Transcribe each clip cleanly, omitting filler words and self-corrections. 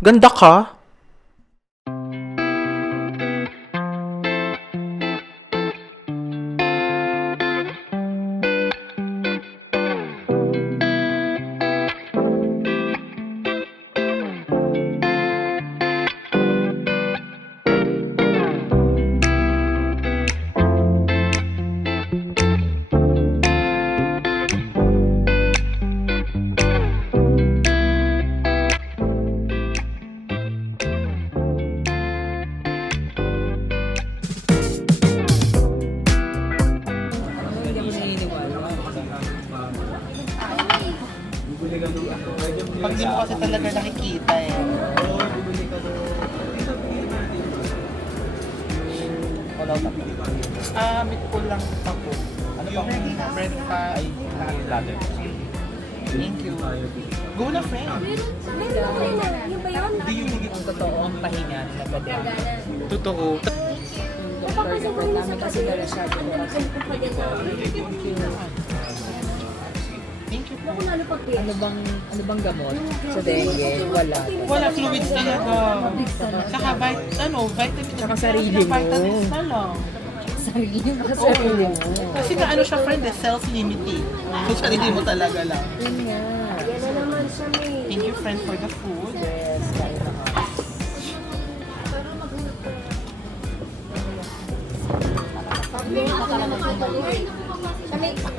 Ganda ka. Pag di mo kasi talaga nakikita eh. Meat ko lang ako. Ano ba kung bread pa ay nakakilala? Thank you. Go na, friend. Yung ba yun? Hindi yung ang totoo ang pahinga sa gabi. Totoo. Napapasabay na sa kasi Thank you po. Ano bang gamot sa dengue? Wala. Wala fluids talaga. Saka vitamins. Saka sarili mo. Vitamins na lang. Sarili mo. Oo. Kasi na ano siya, friend, self-limiting. So, sarili mo talaga lang. Yun nga. Yan na naman siya, May. Thank you, friend, for the food. Yes, kaya na ka.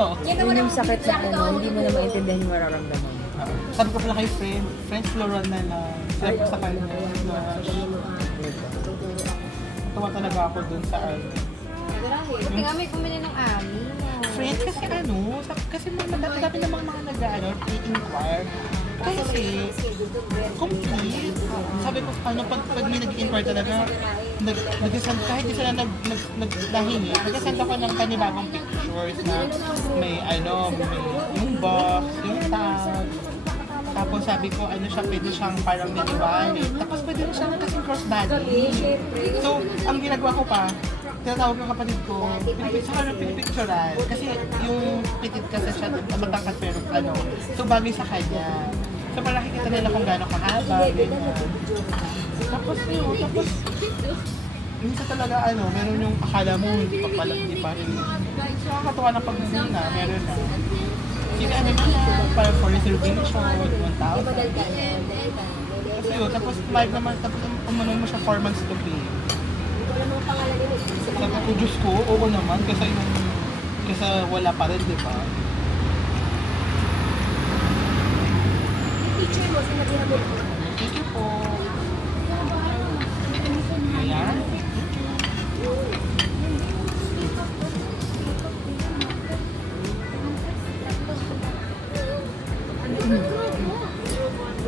Oo. Yun yung sakit sa ano, hindi mo na maintindihan yung mararamdaman. Sabi ko pala kay friend, French floral na lang. Sabi ko sa kanya na tuwa talaga ako dun sa ano. Buti nga may bumili ng ami. Friend, kasi kasi madami namang mga i-inquire. Kasi, complete. Sabi ko, pag may nag-inquire talaga, nag-send, kahit di sila nagdahingi, nag-send ako ng panibagong pictures na may yung box, yung tag. Tapos sabi ko, pwede siyang parang niliwanit. Tapos pwede rin siyang kasing crossbody. So, ang ginagawa ko pa, tinatawag ng kapatid ko, saka ng pinipicturean. Kasi yung pitit kasi siya, matangkat pero so bagay sa kanya. So para nakikita nila kung gaano kahaba, ganyan. Tapos minsan talaga meron yung akala mo, hindi pa rin. Nakakatuwa ng pag-zoom na, meron na. Sige, para for reservation, 1,000. Tapos yun, tapos live naman, tapos umunong mo siya 4 months to pay. Sabi ko, Diyos ko, oo naman, kasi wala pa rin, di ba? Picture mo, sinabihan mo. Thank you po. Ayan.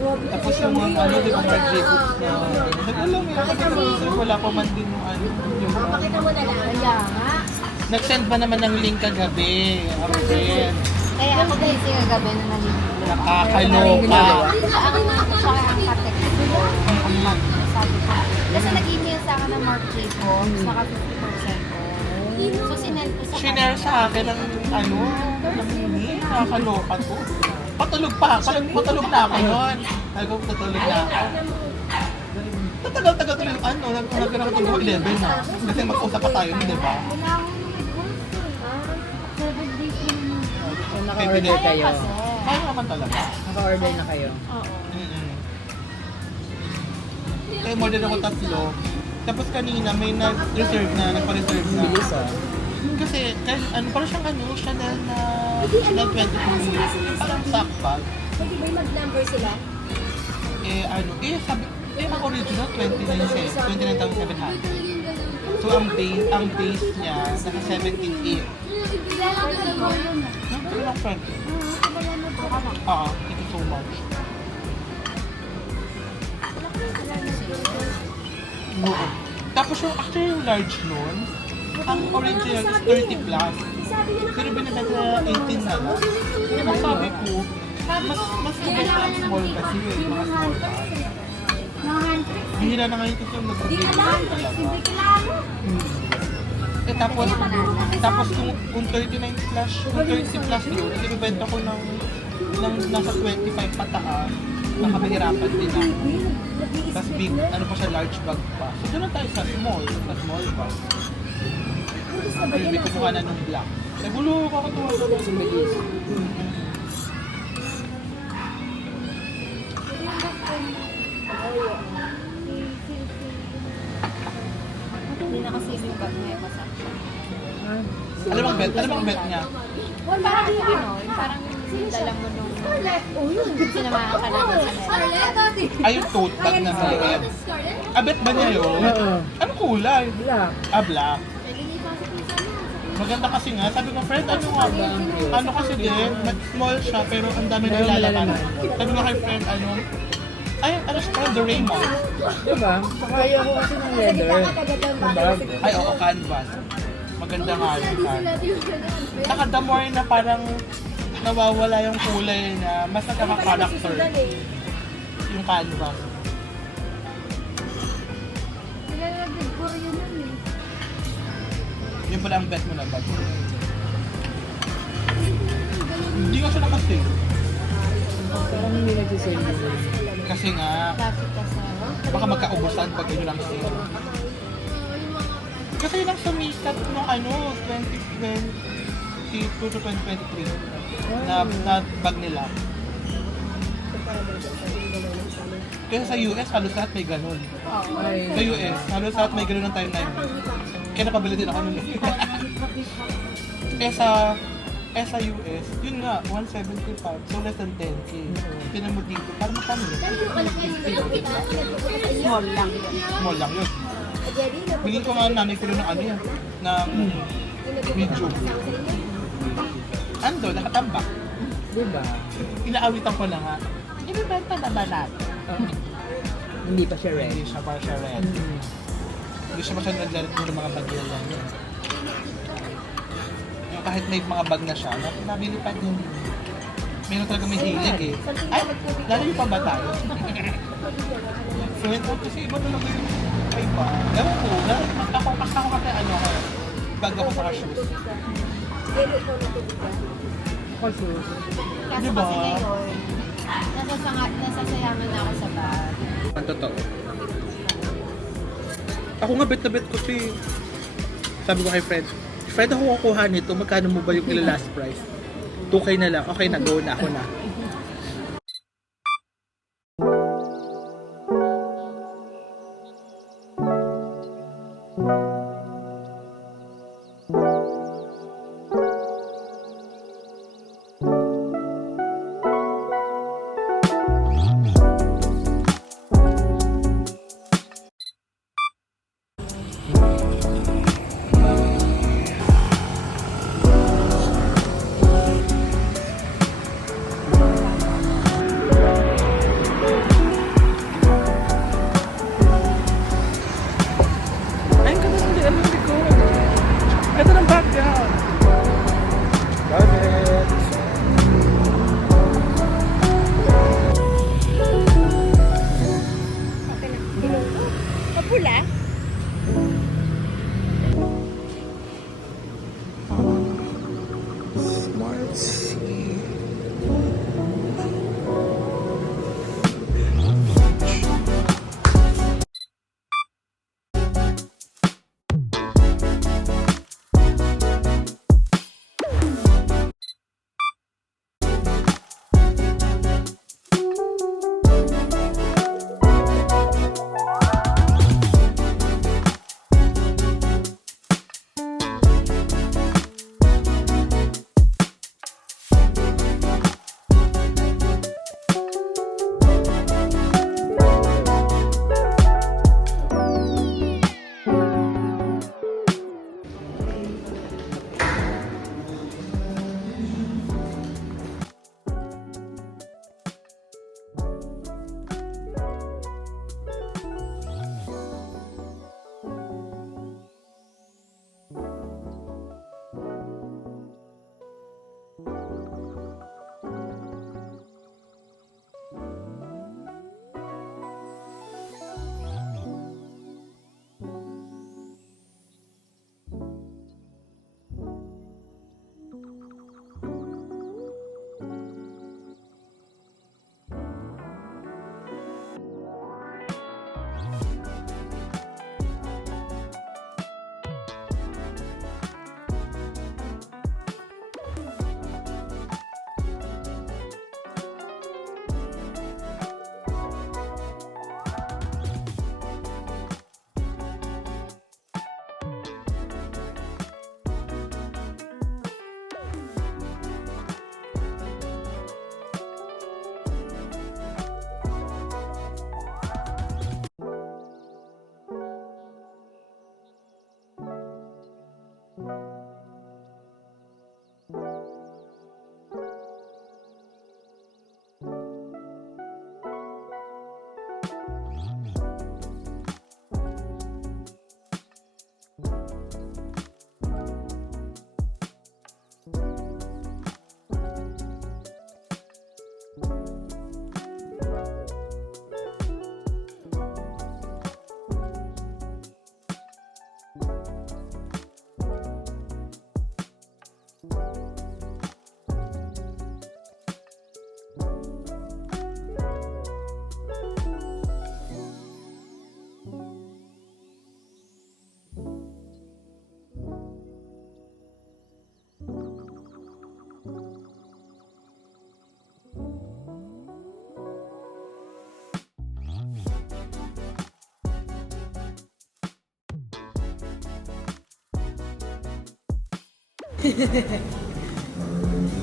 Tapos yung di ba, Mark Jacobs na nag-alam yun, wala pa man din yung Pakita mo na lang. Kaya nga. nag-send ba naman ng link kagabi? Okay. Kaya ako guys, yung gabi na nalilito. Nakakaloka. Ang katek. Sabi ko. Kasi nag-email sa akin ng Mark Jacobs, naka 50% ko. So, sinend ko sa Shinare sa akin ng nakakaloka to. Patulog na ako nun. Sabi ko, patulog na ako. Tatagal-tagal tuloy nagkaroon ko 11 na. Kasi mag-usap pa tayo, di ba? So, naka-order kayo. Kaya naman talaga. Naka-order na kayo. Eh, more than ako 3. Tapos kanina may nagpa-reserve na. Bilis ah. Kasi, parang siyang Chanel na Chanel 22. Parang sack bag. Pwede ba yung mag-number sila? Sabi, ang original 29,700. So, ang base niya, nasa 17,800. Ano lang, friend? Thank you so much. Oo. Tapos yung large nun, ang original is 30 plus. Pero binibenta na 18 na lang. Kaya sabi ko, mas maganda ang small kasi mga small bag. Bihira na ngayon kasi yung nag-big talaga. Tapos kung 39 plus, kung 30 plus yun, ibibenta ko ng nasa 25 pataas. nakapahirapan din ako. Tapos big, ano pa siya, large bag pa. So doon lang tayo sa small bag. Ayun, may kumuha na nung black. Ay, bulo, kakatuwa sa mga sumigis. Hindi na kasi yung bag na yung masak. Ano bang bet? Ano bang bet niya? Well, parang yung parang yung dala mo nung sinamahan ka namin sa Netflix. Ay, yung tote bag na maliit. Ah, bet ba niya yun? Oo. Anong kulay? Black. Ah, black. Maganda kasi nga, sabi ko, friend, ano nga ba? Ano kasi din, small siya, pero ang dami na ilalaman. Sabi ko kay friend, ano, ay, ano siya, the Raymond. Diba? Sakaya ko kasi ng leather. Diba? Ay, oo, canvas. Maganda nga yung canvas. Saka the more na parang nawawala yung kulay na mas nagkaka-character yung canvas. Yun pala ang bet mo na bag. Hindi ko siya nakasave. Parang hindi nagsisave yun. Kasi nga, Lapit ka sa... baka magkaubusan pag yun lang sale. Kasi yun ang sumikat nung ano, 2022 to 2023 na bag nila. Kasi sa US, halos lahat may ganun. Ay, Sa US, halos lahat may ganun ng time na yun. Kaya napabili din ako nun. sa US, yun nga, 175. So less than 10K. Tinan mo dito, parang magkano yun? Small lang yun. Small lang yun. Bilhin ko nga nanay ko rin ng ano yan, ng medium. Ando, nakatambak. diba? Inaawitan ko na nga. Ibibenta na ba natin? Hindi pa siya red. Hindi siya pa siya red. Hindi siya masyadong naglarit ng mga bag nila lang yun. Yung kahit may mga bag na siya, nabili pa din. Meron talaga may hilig eh. Ay, lalo yung pa ba tayo? Friend, kasi iba talaga yung iba. Ewan ko, ako kasi ano ko, bag ako sa shoes. Kasi, Kaso Diba? kasi ngayon, nasasayaman na ako sa bag. Ang totoo. Ako nga bet na bet ko si... Sabi ko kay Fred, Fred, ako kukuha nito, magkano mo ba yung last price? 2K na lang. Okay na, go na ako na.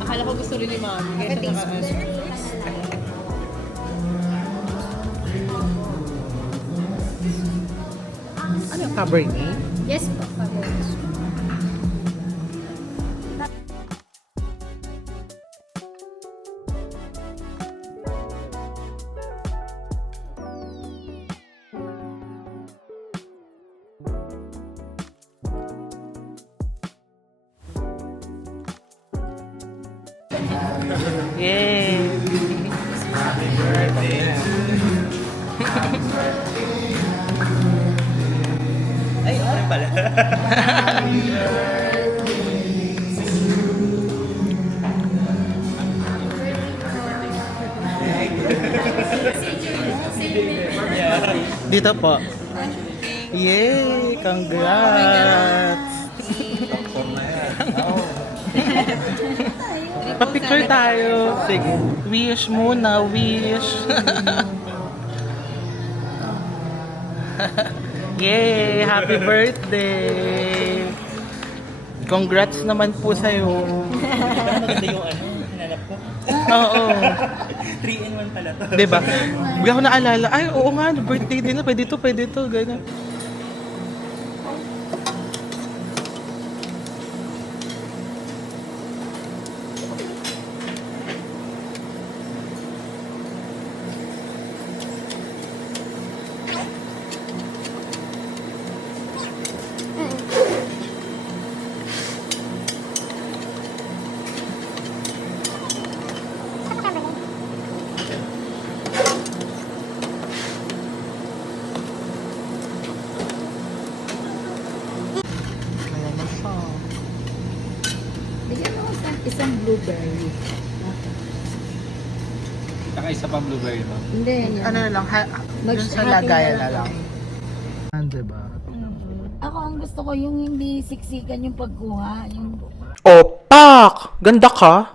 Akala ko gusto rin ni Mami. Kaya siya naka-ano. Ano yung Cabernet? Yes po. Yay! Ay, okay pala. Dito po. Yay! Congrats! Papicture tayo. Sige. Wish muna, wish. Yay! Happy birthday! Congrats naman po sa'yo. Maganda yung ano, hinanap ko. Oo. 3-in-1 pala to. Diba? Bigla ko naalala, ay oo nga, birthday nila, pwede to, ganyan. Ayan na siya. Bigyan mo sa isang blueberry. Saka isa pang blueberry mo. Hindi, yan. Ano na lang, dun sa Mag-happy lagayan na na lang. Diba? Ako ang gusto ko yung hindi siksikan yung pagkuha. Yung... Opak! Ganda ka?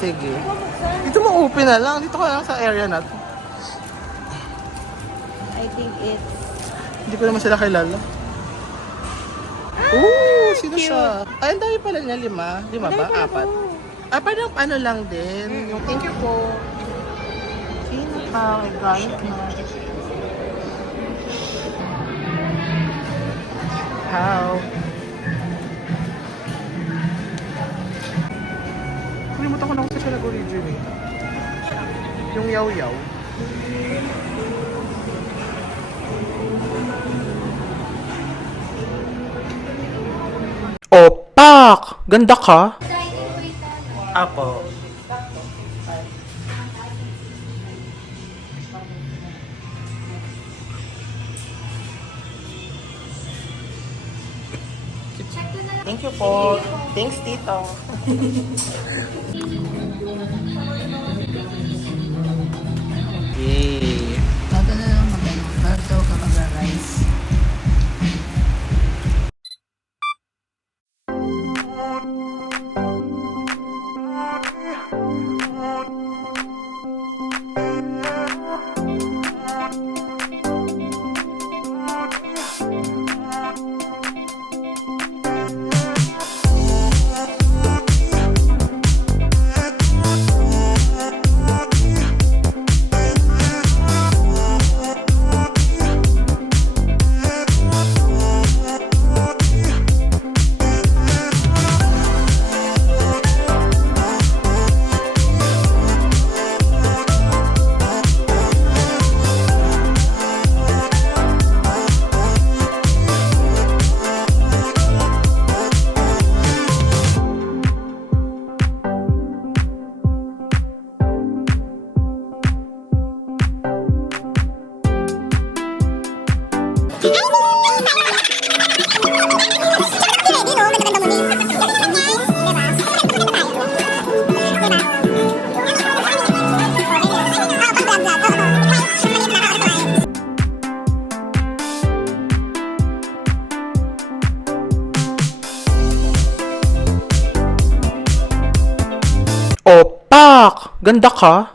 Sige. Dito mo open na lang. Dito ka lang sa area na to. I think it's... Hindi ko naman sila kilala. Ooh! Sino siya? Ay, ang dami pala niya. 5? 5 ba? 4? Parang ano lang din. Yung thank you po. Sino ka? May galit na. How? Kalimutan ko na kung siya nag-originate. Yung yaw-yaw. Opak! Ganda ka? Apo. Thank you po. Thanks, Tito. Yay! Bago na lang mag-ano. Bago ka mag-rice. Opak! Ganda ka?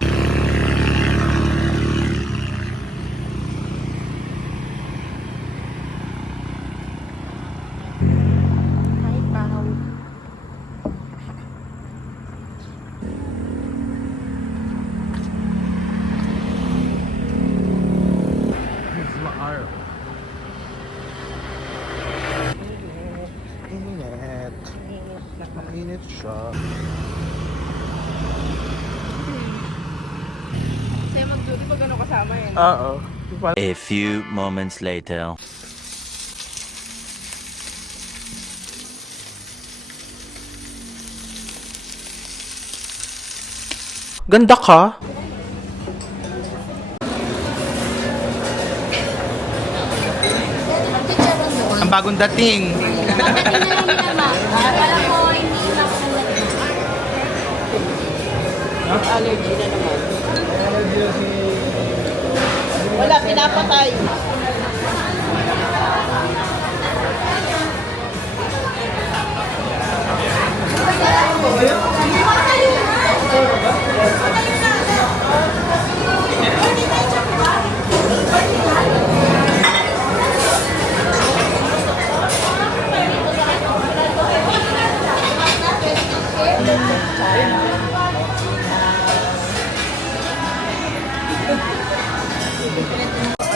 Kahit bahaw. Mainit siya. Kasi mag-duty pag ano kasama yun. Oo. A few moments later. Ganda ka. Ang bagong dating. Akala ko hindi na ako Allergy na naman. Wala, pinapatay.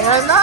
Ayan na!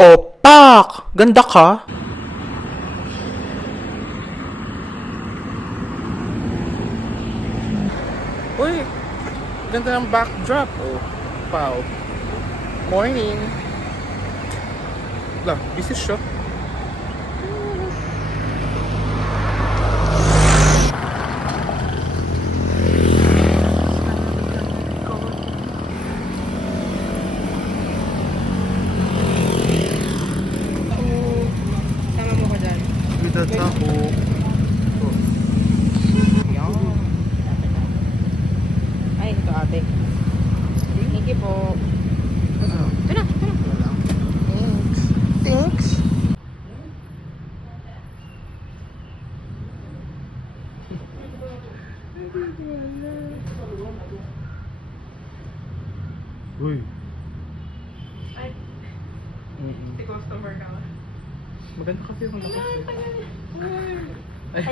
Opak! Ganda ka. Uy! Ganda ng backdrop. Oh, wow. Morning. Lah, busy siya. Sama mo ko dyan. With the taho. Ay, ito ate. Thank you po. Ito na, ito na. Thanks. Thanks. Uy. Si customer ka. Maganda kasi yung lakas. Ay,